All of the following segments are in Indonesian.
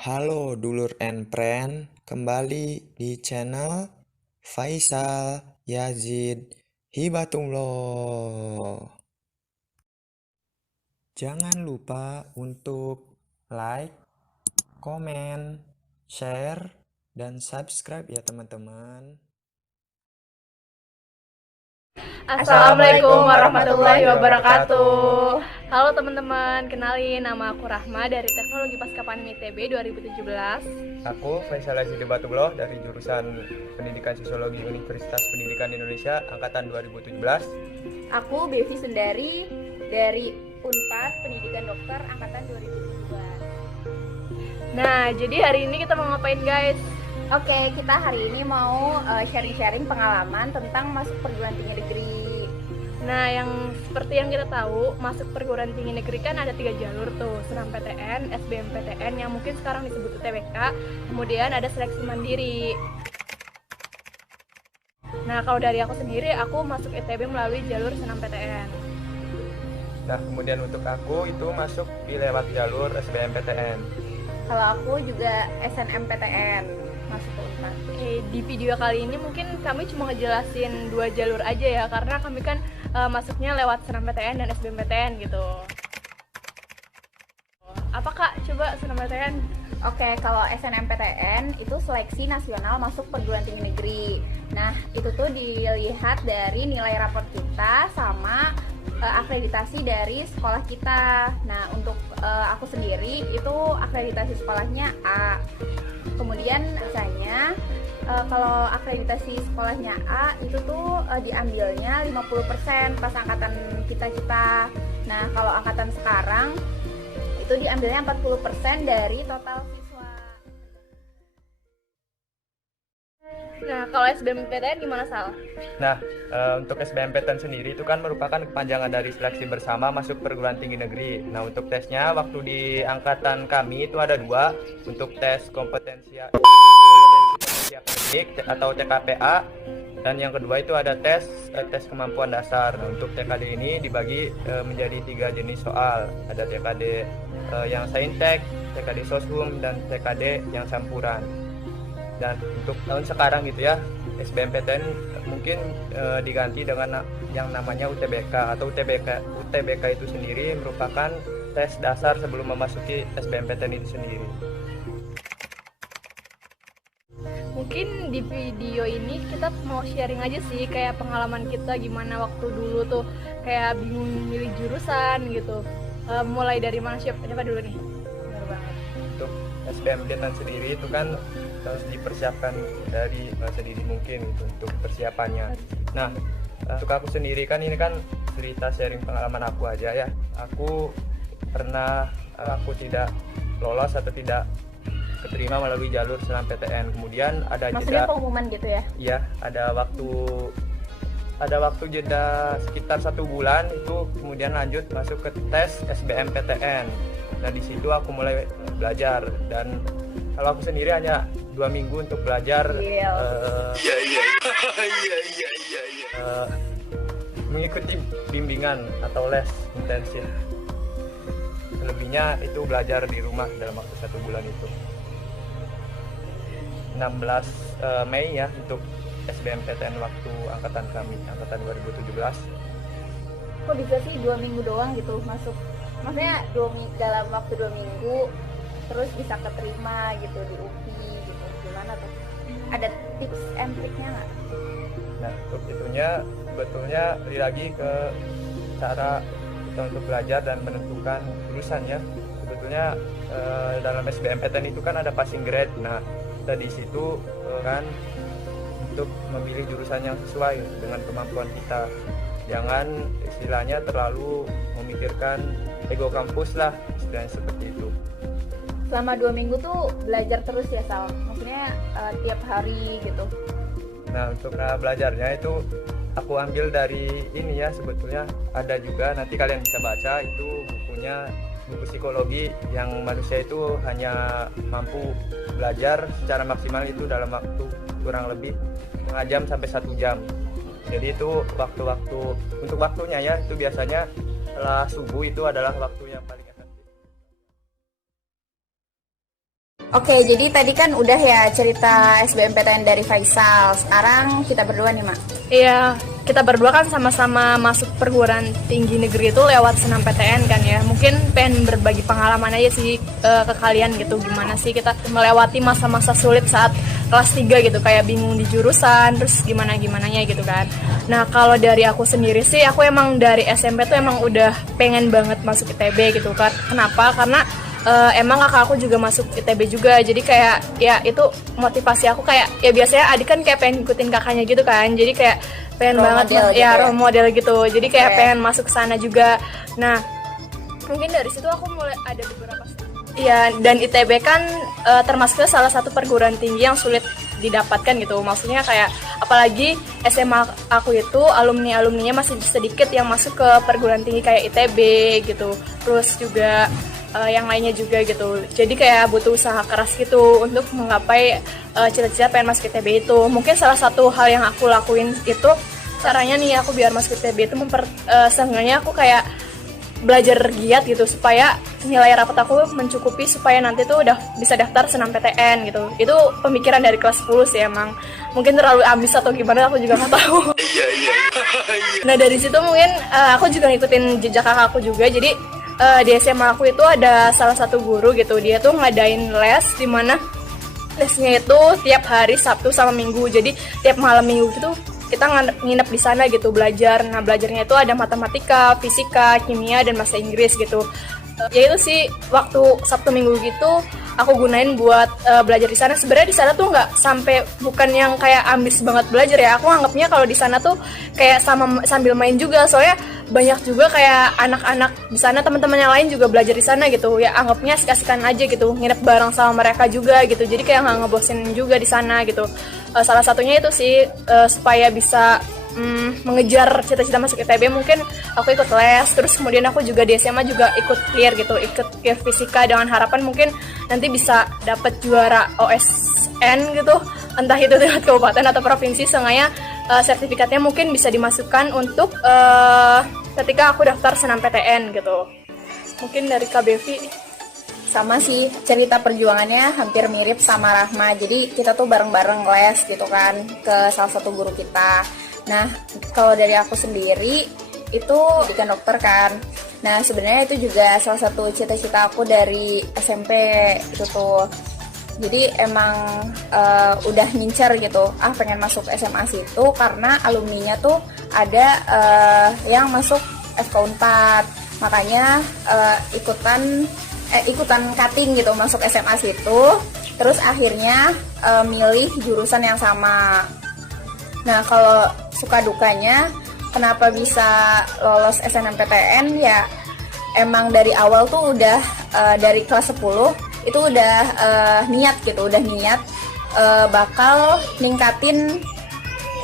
Halo dulur and friend, kembali di channel Faisal Yazid Hibatullah. Jangan lupa untuk like, komen, share, dan subscribe ya teman-teman. Assalamualaikum warahmatullahi wabarakatuh. Halo teman-teman, kenalin nama aku Rahma dari Teknologi Paskapan ITB 2017. Aku Faisal Yazid Hibatullah dari jurusan Pendidikan Sosiologi Universitas Pendidikan Indonesia angkatan 2017. Aku Bevi Sundari dari Unpad Pendidikan Dokter angkatan 2017. Nah, jadi hari ini kita mau ngapain guys? Oke, kita hari ini mau sharing-sharing pengalaman tentang masuk perguruan tinggi negeri. Nah, yang seperti yang kita tahu, masuk perguruan tinggi negeri kan ada 3 jalur tuh, SNMPTN, SBMPTN yang mungkin sekarang disebut UTBK, kemudian ada seleksi mandiri. Nah, kalau dari aku sendiri, aku masuk ITB melalui jalur SNMPTN. Nah, kemudian untuk aku itu masuk di lewat jalur SBMPTN. Kalau aku juga SNMPTN masuk ke Unpad. Oke, di video kali ini mungkin kami cuma ngejelasin 2 jalur aja ya, karena kami kan masuknya lewat SNMPTN dan SBMPTN gitu. Apa Kak, coba SNMPTN? Oke, kalau SNMPTN itu seleksi nasional masuk perguruan tinggi negeri. Nah, itu tuh dilihat dari nilai rapor kita sama akreditasi dari sekolah kita. Nah, untuk aku sendiri itu akreditasi sekolahnya A. Kemudian misalnya kalau akreditasi sekolahnya A itu tuh diambilnya 50% pas angkatan kita. Nah, kalau angkatan sekarang itu diambilnya 40% dari total siswa. Nah, kalau SBMPTN gimana Sal? Nah, untuk SBMPTN sendiri itu kan merupakan kepanjangan dari seleksi bersama masuk perguruan tinggi negeri. Nah, untuk tesnya waktu di angkatan kami itu ada 2, untuk tes kompetensi akademik atau TKPA, dan yang kedua itu ada tes kemampuan dasar. Nah, untuk TKD ini dibagi menjadi 3 jenis soal. Ada TKD yang saintek, TKD soshum, dan TKD yang campuran. Dan untuk tahun sekarang gitu ya, SBMPTN mungkin diganti dengan yang namanya UTBK atau UTBK itu sendiri merupakan tes dasar sebelum memasuki SBMPTN itu sendiri. Mungkin di video ini kita mau sharing aja sih kayak pengalaman kita gimana waktu dulu tuh kayak bingung milih jurusan gitu. Mulai dari mana siapa dulu nih? Benar banget. Untuk SBMPTN sendiri itu kan harus dipersiapkan dari sedini mungkin gitu untuk persiapannya. Nah, untuk aku sendiri kan ini kan cerita sharing pengalaman aku aja ya. Aku pernah aku tidak lolos atau tidak keterima melalui jalur SNMPTN. Kemudian ada Maksudnya jeda. pengumuman gitu ya? Iya, ada waktu jeda sekitar 1 bulan itu, kemudian lanjut masuk ke tes SBMPTN. Nah, di situ aku mulai belajar, dan kalau aku sendiri hanya 2 minggu untuk belajar mengikuti bimbingan atau les intensif. Selebihnya itu belajar di rumah dalam waktu 1 bulan itu. 16 Mei ya untuk SBMPTN waktu angkatan kami, angkatan 2017. Kok bisa sih 2 minggu doang gitu masuk? Maksudnya dalam waktu 2 minggu terus bisa keterima gitu di UPI gitu, gimana tuh? Ada tips and triknya nggak? Nah, untuk itunya sebetulnya lagi ke cara kita untuk belajar dan menentukan jurusannya. Sebetulnya dalam SBMPTN itu kan ada passing grade. Nah, kita di situ kan untuk memilih jurusan yang sesuai dengan kemampuan kita. Jangan istilahnya terlalu memikirkan ego kampus lah, istilahnya seperti itu. Selama 2 minggu tuh belajar terus ya Sal? Maksudnya tiap hari gitu? Nah, untuk belajarnya itu aku ambil dari ini ya, sebetulnya ada juga nanti kalian bisa baca itu bukunya, buku psikologi yang manusia itu hanya mampu belajar secara maksimal itu dalam waktu kurang lebih 1 jam sampai 1 jam. Jadi itu waktu-waktu untuk waktunya ya, itu biasanya setelah subuh itu adalah waktu yang paling efektif. Oke, jadi tadi kan udah ya cerita SBMPTN dari Faisal. Sekarang kita berdua nih, Mak. Iya, kita berdua kan sama-sama masuk perguruan tinggi negeri itu lewat senam PTN kan ya. Mungkin pengen berbagi pengalaman aja sih ke kalian gitu. Gimana sih kita melewati masa-masa sulit saat kelas 3 gitu. Kayak bingung di jurusan, terus gimana-gimananya gitu kan. Nah, kalau dari aku sendiri sih, aku emang dari SMP tuh emang udah pengen banget masuk ITB gitu kan. Kenapa? Karena emang kakak aku juga masuk ITB juga, jadi kayak ya itu motivasi aku, kayak ya biasanya adik kan kayak pengen ngikutin kakaknya gitu kan, jadi kayak pengen Role banget model gitu ya ya? role model gitu, jadi kayak Oke. pengen masuk ke sana juga. Nah, mungkin dari situ aku mulai ada beberapa ya, dan ITB kan termasuk salah satu perguruan tinggi yang sulit didapatkan gitu, maksudnya kayak apalagi SMA aku itu alumninya masih sedikit yang masuk ke perguruan tinggi kayak ITB gitu, terus juga yang lainnya juga gitu. Jadi kayak butuh usaha keras gitu untuk menggapai cita-cita pengen masuk ITB itu. Mungkin salah satu hal yang aku lakuin itu caranya nih aku biar masuk ITB itu seenggaknya aku kayak belajar giat gitu supaya nilai rapot aku mencukupi supaya nanti tuh udah bisa daftar senam PTN gitu. Itu pemikiran dari kelas 10 sih emang. Mungkin terlalu ambis atau gimana aku juga nggak tahu. Nah dari situ mungkin aku juga ngikutin jejak kakak aku juga. Jadi di SMA aku itu ada salah satu guru gitu, dia tuh ngadain les di mana lesnya itu tiap hari Sabtu sama Minggu. Jadi tiap malam Minggu gitu kita nginep di sana gitu belajar. Nah belajarnya itu ada matematika, fisika, kimia, dan bahasa Inggris gitu. Ya itu sih waktu Sabtu Minggu gitu aku gunain buat belajar di sana. Sebenarnya di sana tuh nggak sampai, bukan yang kayak ambis banget belajar ya. Aku anggapnya kalau di sana tuh kayak sambil main juga, soalnya banyak juga kayak anak-anak di sana, teman-teman yang lain juga belajar di sana gitu. Ya anggapnya asik-asikan aja gitu, nginep bareng sama mereka juga gitu. Jadi kayak nggak ngebosenin juga di sana gitu. Salah satunya itu sih supaya bisa mengejar cita-cita masuk ITB, mungkin aku ikut les, terus kemudian aku juga di SMA juga ikut clear gitu, ikut clear fisika dengan harapan mungkin nanti bisa dapat juara OSN gitu, entah itu tingkat kabupaten atau provinsi. Seenggaknya sertifikatnya mungkin bisa dimasukkan untuk ketika aku daftar senam PTN gitu. Mungkin dari KBV. Sama sih, cerita perjuangannya hampir mirip sama Rahma. Jadi kita tuh bareng-bareng les gitu kan ke salah satu guru kita. Nah, kalau dari aku sendiri itu pendidikan dokter kan. Nah, sebenarnya itu juga salah satu cita-cita aku dari SMP itu tuh. Jadi emang udah ngincer gitu, pengen masuk SMA situ karena alumninya tuh ada yang masuk FK4. Makanya ikutan cutting gitu masuk SMA situ. Terus akhirnya milih jurusan yang sama. Nah, kalau suka dukanya kenapa bisa lolos SNMPTN ya emang dari awal tuh udah dari kelas 10 itu udah niat bakal ningkatin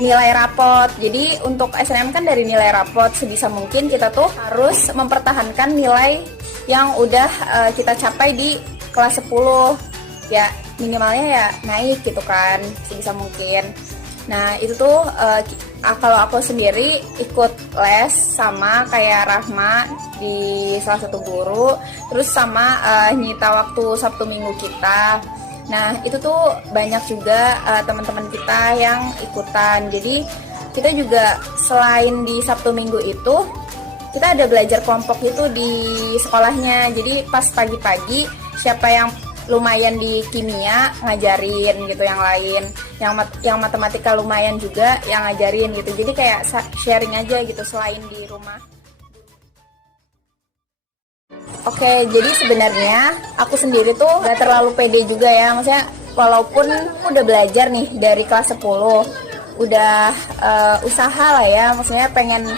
nilai rapot. Jadi untuk SNM kan dari nilai rapot, sebisa mungkin kita tuh harus mempertahankan nilai yang udah kita capai di kelas 10. Ya minimalnya ya naik gitu kan sebisa mungkin. Nah itu tuh kalau aku sendiri ikut les sama kayak Rahma di salah satu guru, terus sama nyita waktu Sabtu Minggu kita. Nah itu tuh banyak juga teman-teman kita yang ikutan. Jadi kita juga selain di Sabtu Minggu itu kita ada belajar kelompok itu di sekolahnya. Jadi pas pagi-pagi siapa yang lumayan di kimia ngajarin gitu, yang lain yang matematika lumayan juga yang ngajarin gitu. Jadi kayak sharing aja gitu selain di rumah. Oke, jadi sebenarnya aku sendiri tuh gak terlalu pede juga ya. Maksudnya walaupun aku udah belajar nih dari kelas 10, udah usaha lah ya, maksudnya pengen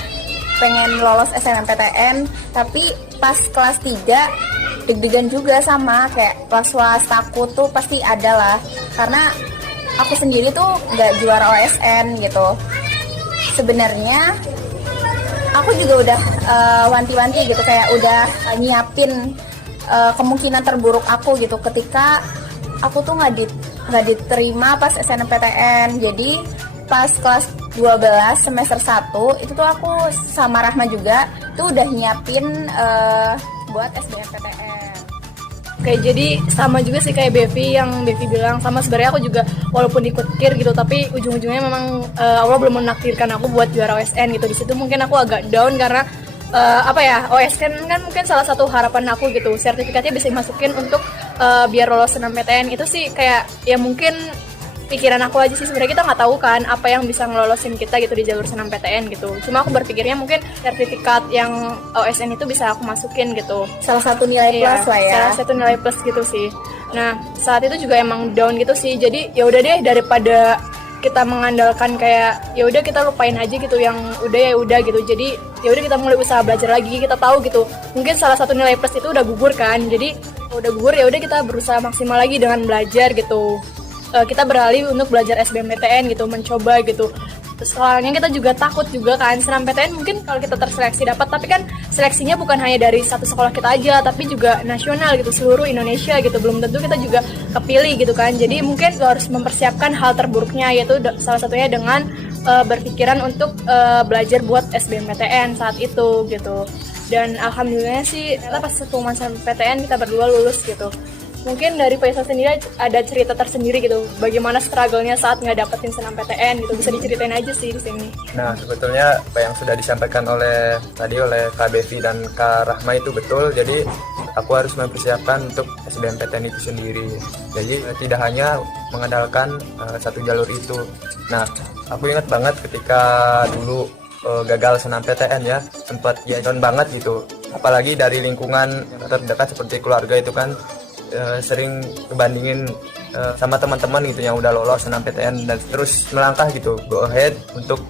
lolos SNMPTN, tapi pas kelas 3 deg-degan juga, sama kayak was-was takut tuh pasti ada lah, karena aku sendiri tuh gak juara OSN gitu. Sebenarnya aku juga udah wanti-wanti gitu, kayak udah nyiapin kemungkinan terburuk aku gitu ketika aku tuh nggak diterima pas SNMPTN. Jadi pas kelas 12 semester 1 itu tuh aku sama Rahma juga tuh udah nyiapin buat SBMPTN. Oke, jadi sama juga sih kayak Bevi yang Bevi bilang. Sama sebenarnya aku juga walaupun ikut KIR gitu, tapi ujung-ujungnya memang Allah belum menakdirkan aku buat juara OSN gitu. Di situ mungkin aku agak down karena OSN kan mungkin salah satu harapan aku gitu. Sertifikatnya bisa dimasukin untuk biar lolos SNMPTN. Itu sih kayak ya mungkin pikiran aku aja sih, sebenarnya kita nggak tahu kan apa yang bisa ngelolosin kita gitu di jalur SNMPTN gitu. Cuma aku berpikirnya mungkin sertifikat yang OSN itu bisa aku masukin gitu. Salah satu nilai plus lah ya. Salah satu nilai plus gitu sih. Nah, saat itu juga emang down gitu sih. Jadi ya udah deh, daripada kita mengandalkan kayak ya udah kita lupain aja gitu yang udah ya udah gitu. Jadi ya udah kita mulai usaha belajar lagi. Kita tahu gitu. Mungkin salah satu nilai plus itu udah gugur kan. Jadi udah gugur ya udah kita berusaha maksimal lagi dengan belajar gitu. Kita beralih untuk belajar SBMPTN gitu, mencoba gitu. Soalnya kita juga takut juga kan, SNMPTN mungkin kalau kita terseleksi dapat, tapi kan seleksinya bukan hanya dari satu sekolah kita aja, tapi juga nasional gitu, seluruh Indonesia gitu. Belum tentu kita juga kepilih gitu kan. Jadi mungkin harus mempersiapkan hal terburuknya, yaitu salah satunya dengan berpikiran untuk belajar buat SBMPTN saat itu gitu. Dan alhamdulillah sih kita pas pengumuman SNMPTN kita berdua lulus gitu. Mungkin dari Faisal sendiri ada cerita tersendiri gitu, bagaimana struggle-nya saat nggak dapetin SNMPTN gitu, bisa diceritain aja sih di sini. Nah, sebetulnya apa yang sudah disampaikan oleh Kak Bevi dan Kak Rahma itu betul. Jadi aku harus mempersiapkan untuk SBMPTN itu sendiri. Jadi tidak hanya mengandalkan satu jalur itu. Nah, aku ingat banget ketika dulu gagal SNMPTN ya, sempat ya down banget gitu. Apalagi dari lingkungan terdekat seperti keluarga itu kan sering kebandingin sama teman-teman gitu yang udah lolos SNMPTN dan terus melangkah gitu, go ahead untuk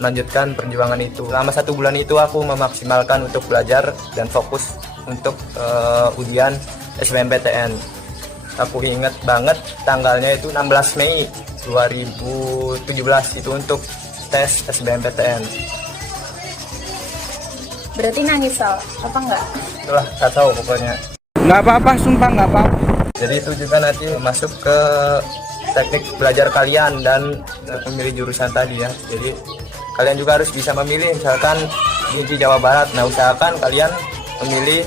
melanjutkan perjuangan itu. Selama 1 bulan itu aku memaksimalkan untuk belajar dan fokus untuk ujian SBMPTN. Aku ingat banget tanggalnya itu 16 Mei 2017 itu untuk tes SBMPTN. Berarti nangis Sal, apa enggak? Itulah kacau pokoknya. Nggak apa-apa, sumpah nggak apa-apa. Jadi itu juga nanti masuk ke teknik belajar kalian dan memilih jurusan tadi ya. Jadi kalian juga harus bisa memilih, misalkan di Jawa Barat. Nah, usahakan kalian memilih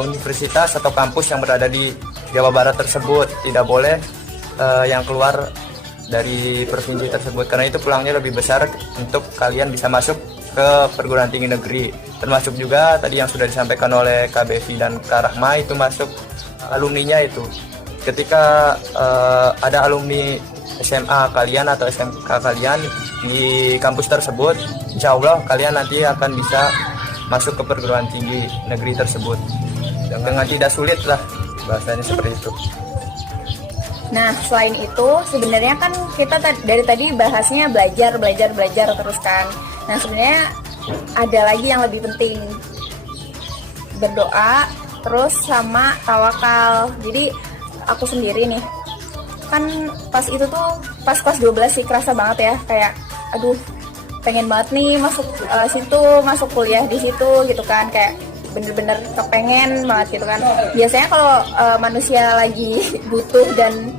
universitas atau kampus yang berada di Jawa Barat tersebut. Tidak boleh yang keluar dari provinsi tersebut, karena itu peluangnya lebih besar untuk kalian bisa masuk ke perguruan tinggi negeri. Termasuk juga tadi yang sudah disampaikan oleh Kak Bevi dan Kak Rahma, itu masuk alumninya itu. Ketika ada alumni SMA kalian atau SMK kalian di kampus tersebut, insya Allah kalian nanti akan bisa masuk ke perguruan tinggi negeri tersebut dengan tidak sulit lah, bahasanya seperti itu. Nah, selain itu sebenarnya kan kita dari tadi bahasnya belajar terus kan. Nah, sebenarnya ada lagi yang lebih penting, berdoa terus sama tawakal. Jadi aku sendiri nih kan pas itu tuh pas kelas 12 sih kerasa banget ya, kayak aduh pengen banget nih masuk situ, masuk kuliah di situ gitu kan, kayak bener-bener kepengen banget gitu kan. Biasanya kalau manusia lagi butuh dan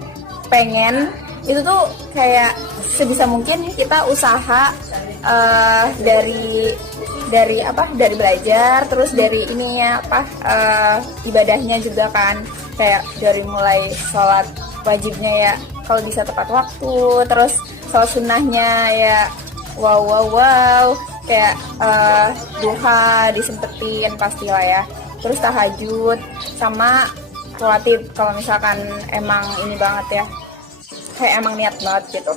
pengen itu tuh kayak sebisa mungkin kita usaha dari belajar, terus dari ininya ibadahnya juga kan, kayak dari mulai sholat wajibnya ya kalau bisa tepat waktu, terus sholat sunnahnya ya wow kayak duha disempetin pastilah ya, terus tahajud sama sholatib kalau misalkan emang ini banget ya, kayak emang niat banget gitu.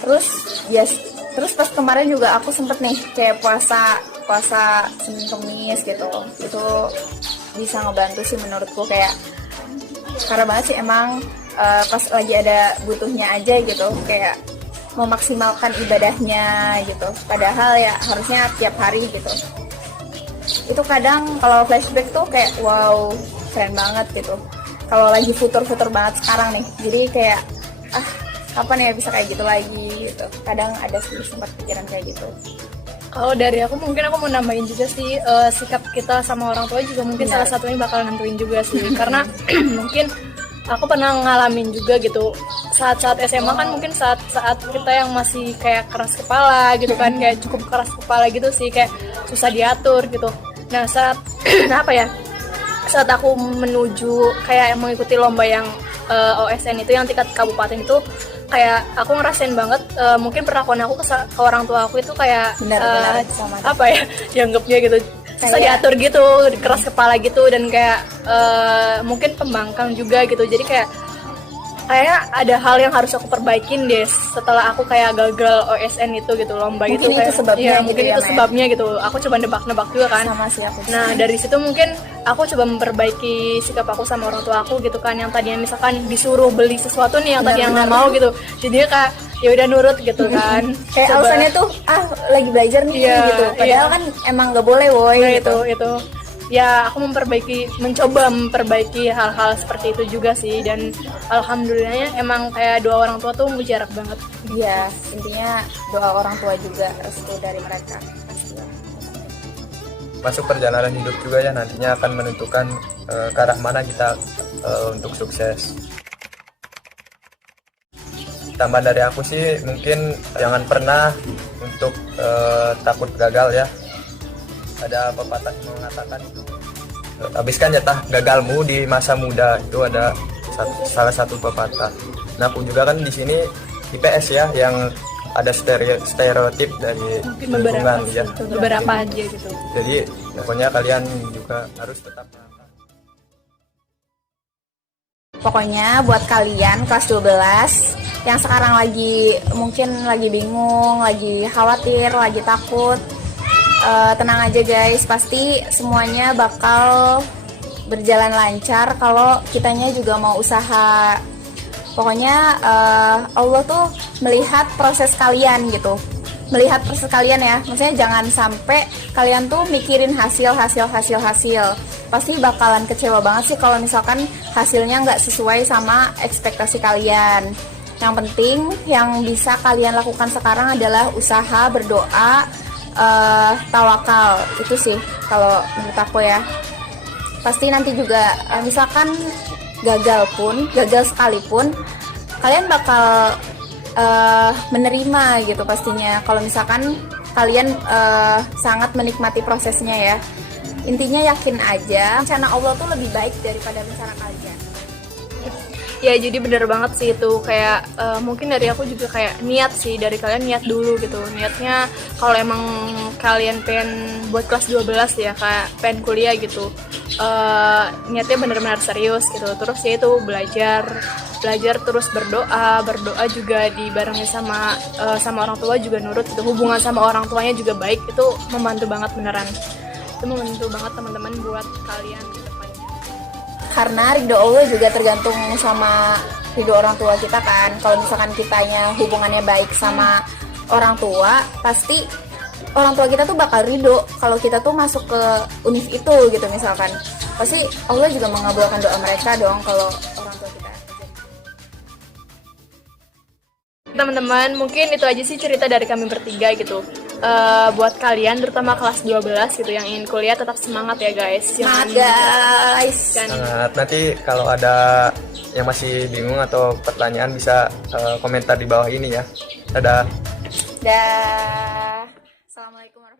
Terus pas kemarin juga aku sempet nih kayak puasa Senin Kemis gitu, itu bisa ngebantu sih menurutku, kayak karena banget sih emang pas lagi ada butuhnya aja gitu, kayak memaksimalkan ibadahnya gitu, padahal ya harusnya tiap hari gitu. Itu kadang kalau flashback tuh kayak wow keren banget gitu, kalau lagi futur banget sekarang nih, jadi kayak kapan ya bisa kayak gitu lagi gitu. Kadang ada sih sempat pikiran kayak gitu. Kalau dari aku mungkin aku mau nambahin juga sih, sikap kita sama orang tua juga mungkin salah satunya bakal nentuin juga sih. Karena mungkin aku pernah ngalamin juga gitu, saat-saat SMA kan mungkin saat kita yang masih kayak keras kepala gitu kan, kayak cukup keras kepala gitu sih, kayak susah diatur gitu. Nah saat saat aku menuju kayak mengikuti lomba yang OSN itu yang tingkat kabupaten itu, kayak aku ngerasain banget mungkin perlakuan aku ke orang tua aku itu kayak Benar-benar sama. apa ya, dianggapnya gitu susah diatur gitu, keras kepala gitu, dan kayak mungkin pembangkang juga gitu. Jadi kayak ada hal yang harus aku perbaikin deh setelah aku kayak gagal OSN itu gitu, lomba Mungkin gitu itu kayak sebabnya iya, gitu mungkin ya, itu Maya? sebabnya gitu. Aku coba nebak-nebak juga kan. Sama sih aku. Nah dari situ mungkin aku coba memperbaiki sikap aku sama orang tua aku gitu kan, yang tadinya misalkan disuruh beli sesuatu nih yang tadinya nggak mau gitu, jadinya kayak ya udah nurut gitu kan. Kayak Coba- alasannya tuh lagi belajar nih Iya, gitu. Padahal iya. kan emang nggak boleh woy Nah, gitu. itu ya aku mencoba memperbaiki hal-hal seperti itu juga sih, dan alhamdulillahnya emang kayak doa orang tua tuh mujarab banget. Iya, intinya doa orang tua juga, restu dari mereka. Pasti. Masuk perjalanan hidup juga ya, nantinya akan menentukan ke arah mana kita untuk sukses. Tambahan dari aku sih, mungkin jangan pernah untuk takut gagal ya. Ada pepatah yang mengatakan itu, habiskan jatah gagalmu di masa muda, itu ada salah satu pepatah. Nah aku juga kan di sini IPS ya, yang ada stereotip dari Mungkin beberapa lingkungan ya. beberapa aja gitu. Jadi pokoknya kalian juga harus tetap Pokoknya buat kalian kelas 12 yang sekarang mungkin lagi bingung, lagi khawatir, lagi takut, tenang aja guys, pasti semuanya bakal berjalan lancar kalau kitanya juga mau usaha. Pokoknya Allah tuh melihat proses kalian gitu, melihat proses kalian ya, maksudnya jangan sampai kalian tuh mikirin hasil. Pasti bakalan kecewa banget sih kalau misalkan hasilnya nggak sesuai sama ekspektasi kalian. Yang penting yang bisa kalian lakukan sekarang adalah usaha, berdoa, tawakal. Itu sih kalau menurut aku ya. Pasti nanti juga misalkan gagal sekalipun kalian bakal menerima gitu pastinya, kalau misalkan kalian sangat menikmati prosesnya ya. Intinya yakin aja, rencana Allah tuh lebih baik daripada rencana kalian. Ya jadi bener banget sih itu, kayak mungkin dari aku juga kayak niat sih, dari kalian niat dulu gitu. Niatnya kalau emang kalian pengen buat kelas 12 ya, kayak pengen kuliah gitu, niatnya bener-bener serius gitu. Terus ya itu belajar terus berdoa juga dibarengi sama orang tua juga nurut gitu. Hubungan sama orang tuanya juga baik, itu membantu banget beneran. Itu membantu banget teman-teman buat kalian ke depannya. Karena ridho Allah juga tergantung sama ridho orang tua kita kan. Kalau misalkan kitanya hubungannya baik sama orang tua, pasti orang tua kita tuh bakal ridho kalau kita tuh masuk ke univ itu gitu misalkan. Pasti Allah juga mengabulkan doa mereka dong kalau orang tua kita. Teman-teman, mungkin itu aja sih cerita dari kami bertiga gitu. Buat kalian terutama kelas 12 gitu yang ingin kuliah, tetap semangat ya guys. Semangat guys. sangat. Nanti kalau ada yang masih bingung atau pertanyaan bisa komentar di bawah ini ya. Dadah. Dah. Assalamualaikum warahmatullahi wabarakatuh.